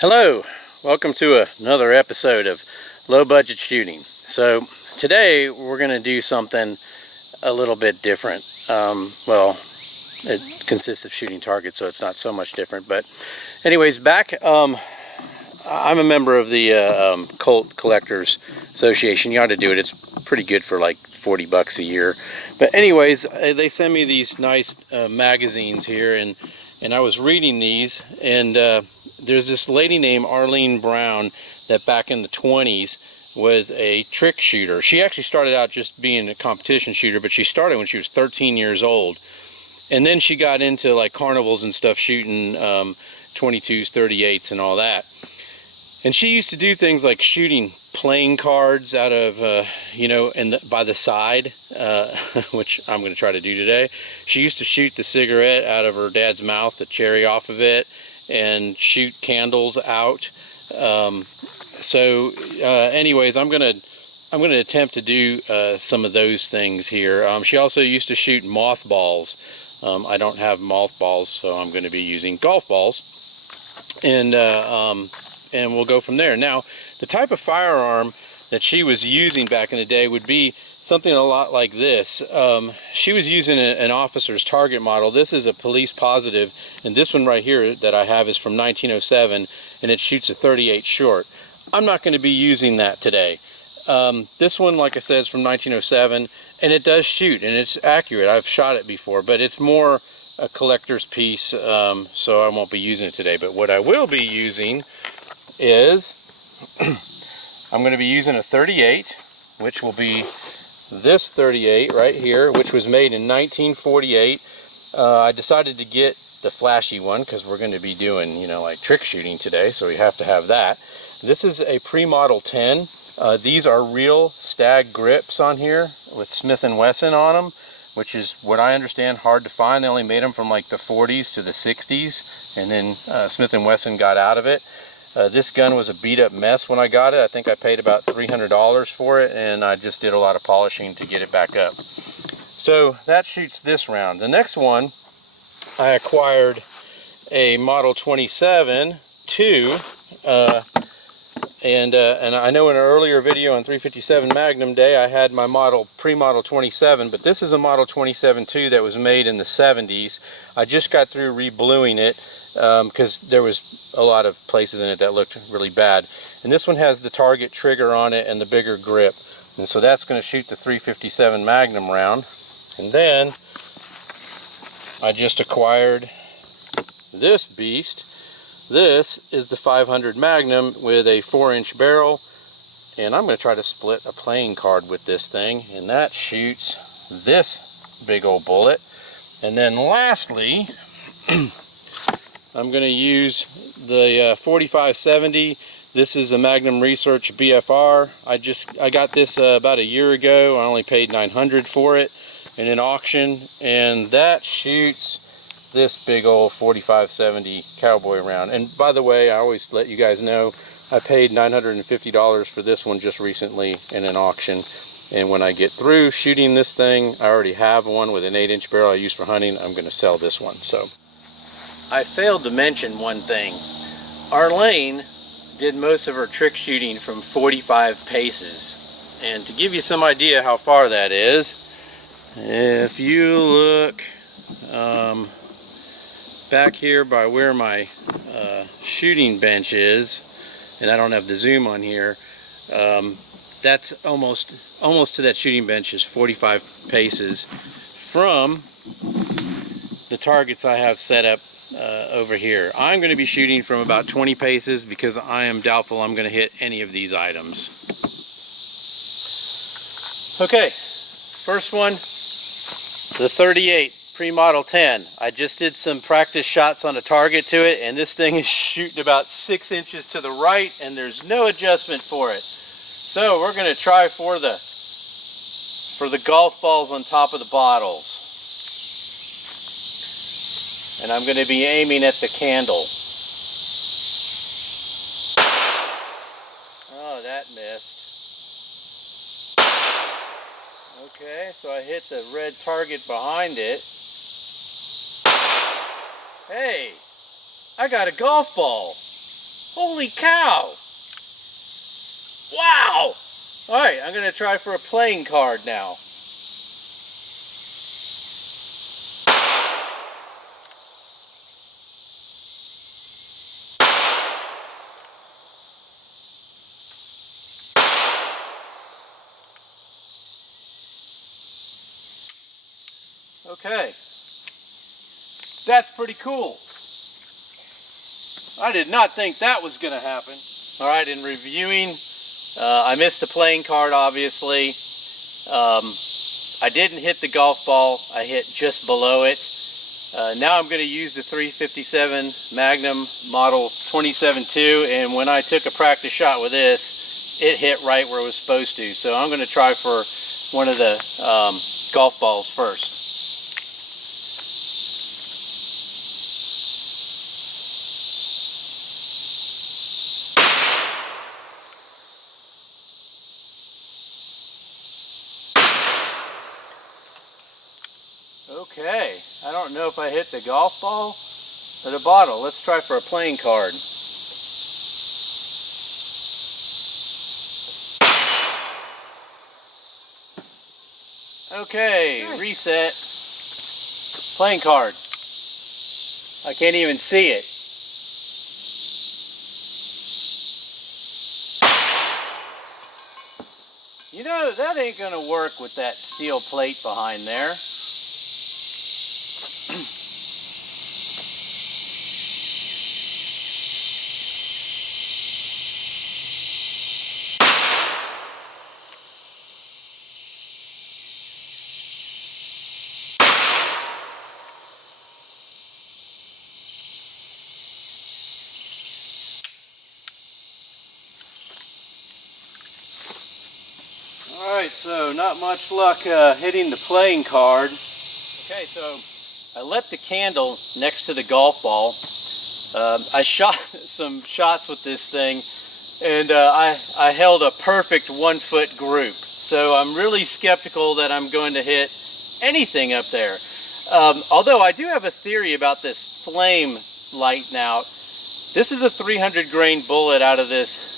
Hello, welcome to another episode of Low Budget Shooting. So today we're going to do something a little bit different. Well, it consists of shooting targets, so it's not so much different. But anyways, I'm a member of the Colt Collectors Association. You ought to do it. It's pretty good for like $40 a year. But anyways, they send me these nice magazines here, and I was reading these, and there's this lady named Arlene Brown that back in the 20s was a trick shooter. She actually started out just being a competition shooter, but she started when she was 13 years old. And then she got into like carnivals and stuff, shooting 22s, 38s and all that. And she used to do things like shooting playing cards out of, by the side, which I'm going to try to do today. She used to shoot the cigarette out of her dad's mouth, the cherry off of it, and shoot candles out. Anyways, I'm gonna attempt to do some of those things here. She also used to shoot mothballs. I don't have mothballs, so I'm going to be using golf balls, and we'll go from there. Now, the type of firearm that she was using back in the day would be something a lot like this. She was using an officer's target model. This is a police positive, and this one right here that I have is from 1907, and it shoots a 38 short. I'm not going to be using that today. This one, like I said, is from 1907, and it does shoot, and it's accurate. I've shot it before, but it's more a collector's piece, so I won't be using it today. But what I will be using is I'm going to be using a 38, which will be this 38 right here, which was made in 1948. I decided to get the flashy one because we're going to be doing, like trick shooting today, so we have to have that. This is a pre-model 10. These are real stag grips on here with Smith & Wesson on them, which is, what I understand, hard to find. They only made them from like the 40s to the 60s, and then Smith & Wesson got out of it. This gun was a beat up mess when I got it. I think I paid about $300 for it, and I just did a lot of polishing to get it back up. So that shoots this round. The next one, I acquired a Model 27 2, and I know in an earlier video on 357 Magnum Day I had my pre-model 27, but this is a Model 27 2 that was made in the 70s. I just got through re-bluing it because there was a lot of places in it that looked really bad. And this one has the target trigger on it and the bigger grip. And so that's going to shoot the 357 Magnum round. And then I just acquired this beast. This is the 500 Magnum with a 4-inch barrel. And I'm going to try to split a playing card with this thing. And that shoots this big old bullet. And then lastly, I'm going to use the 4570. This is a Magnum Research BFR. I got this about a year ago. I only paid $900 for it in an auction, and that shoots this big old 4570 cowboy round. And by the way, I always let you guys know I paid $950 for this one just recently in an auction. And when I get through shooting this thing, I already have one with an 8-inch barrel I use for hunting. I'm going to sell this one. So I failed to mention one thing. Arlene did most of her trick shooting from 45 paces. And to give you some idea how far that is, if you look back here by where my shooting bench is, and I don't have the zoom on here, that's almost to that shooting bench is 45 paces from the targets I have set up over here. I'm going to be shooting from about 20 paces because I am doubtful I'm going to hit any of these items. Okay, first one, the 38 pre-model 10. I just did some practice shots on a target to it, and this thing is shooting about 6 inches to the right, and there's no adjustment for it. So we're going to try for the golf balls on top of the bottles. And I'm going to be aiming at the candle. Oh, that missed. Okay, so I hit the red target behind it. Hey, I got a golf ball. Holy cow! Wow! Alright, I'm going to try for a playing card now. Okay. That's pretty cool. I did not think that was going to happen. Alright, in reviewing, I missed the playing card, obviously. I didn't hit the golf ball. I hit just below it. Now I'm going to use the 357 Magnum model 27-2, and when I took a practice shot with this, it hit right where it was supposed to. So I'm going to try for one of the golf balls first. Okay, I don't know if I hit the golf ball or the bottle. Let's try for a playing card. Okay, reset. Playing card. I can't even see it. You know, that ain't gonna work with that steel plate behind there. Alright, so not much luck hitting the playing card. Okay, so I lit the candle next to the golf ball. I shot some shots with this thing, and I held a perfect 1 foot group. So I'm really skeptical that I'm going to hit anything up there. Although I do have a theory about this flame lighting out. This is a 300 grain bullet out of this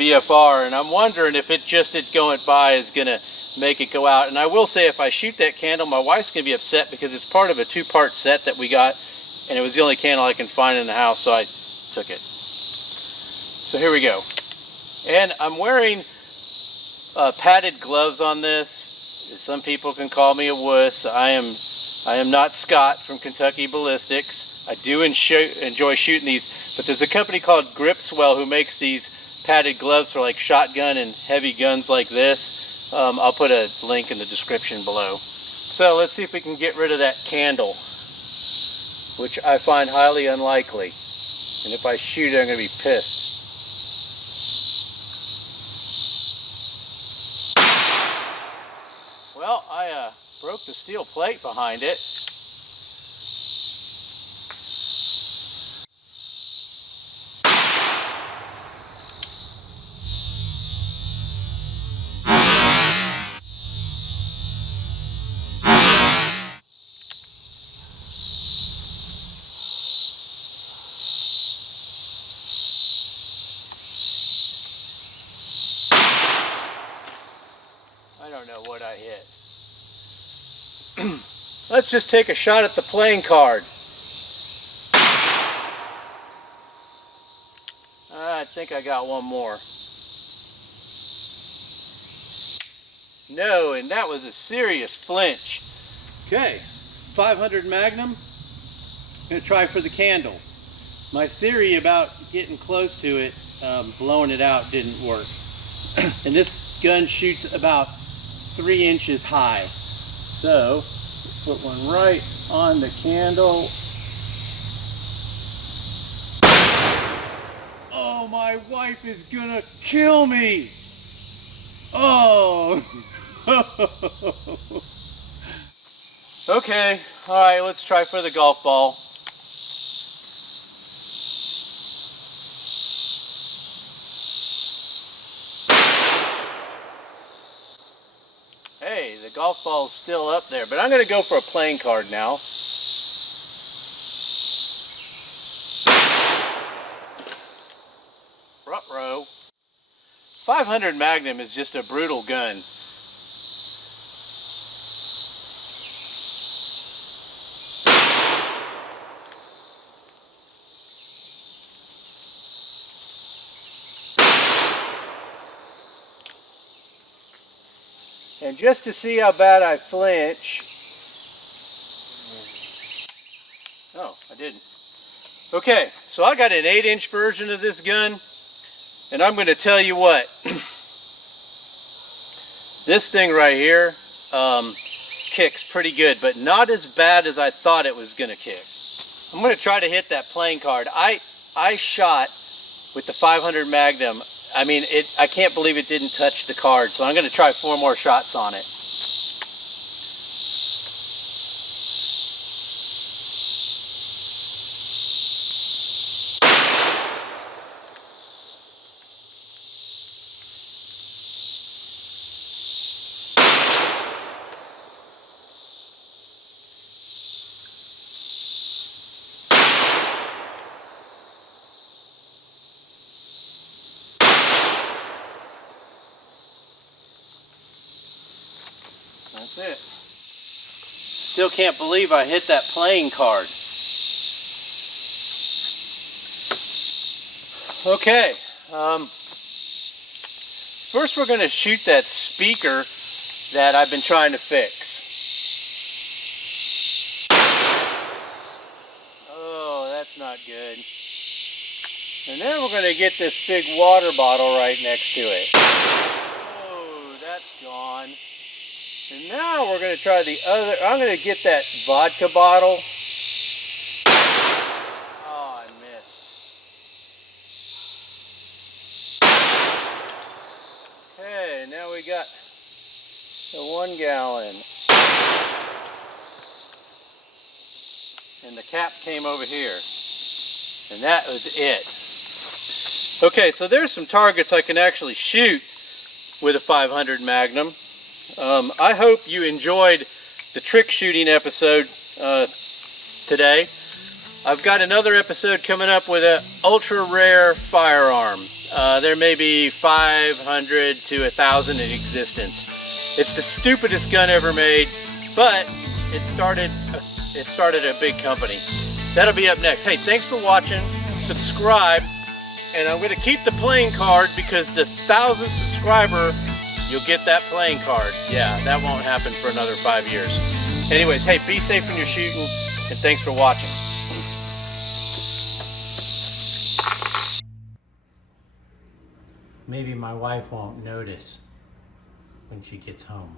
BFR, and I'm wondering if it going by is going to make it go out. And I will say, if I shoot that candle, my wife's going to be upset because it's part of a 2-part set that we got, and it was the only candle I can find in the house, so I took it. So here we go. And I'm wearing padded gloves on this. Some people can call me a wuss. I am not Scott from Kentucky Ballistics. I do enjoy shooting these, but there's a company called Gripswell who makes these padded gloves for like shotgun and heavy guns like this. I'll put a link in the description below. So let's see if we can get rid of that candle, which I find highly unlikely. And if I shoot it, I'm going to be pissed. Well, I broke the steel plate behind it. I don't know what I hit. Let's just take a shot at the playing card. I think I got one more. No, and that was a serious flinch. Okay, 500 Magnum. I'm going to try for the candle. My theory about getting close to it, blowing it out, didn't work. And this gun shoots about 3 inches high. So, put one right on the candle. Oh, my wife is gonna kill me. Oh. Okay, all right, let's try for the golf ball. Hey, the golf ball's still up there, but I'm going to go for a playing card now. 500 Magnum is just a brutal gun. And just to see how bad I flinch. Oh, I didn't. Okay, so I got an 8-inch version of this gun, and I'm going to tell you what. This thing right here kicks pretty good, but not as bad as I thought it was going to kick. I'm going to try to hit that playing card. I shot with the 500 Magnum. I mean, I can't believe it didn't touch the card, so I'm going to try 4 more shots on it. That's it. Still can't believe I hit that playing card. Okay. First we're going to shoot that speaker that I've been trying to fix. Oh, that's not good. And then we're going to get this big water bottle right next to it. Oh, that's gone. And now we're going to try the other. I'm going to get that vodka bottle. Oh, I missed. Okay, now we got the 1 gallon. And the cap came over here. And that was it. Okay, so there's some targets I can actually shoot with a 500 Magnum. I hope you enjoyed the trick shooting episode today. I've got another episode coming up with an ultra rare firearm. There may be 500 to 1,000 in existence. It's the stupidest gun ever made, but it started a big company. That'll be up next. Hey, thanks for watching. Subscribe, and I'm going to keep the playing card because the 1,000th subscriber, you'll get that playing card. Yeah, that won't happen for another 5 years. Anyways, hey, be safe when you're shooting, and thanks for watching. Maybe my wife won't notice when she gets home.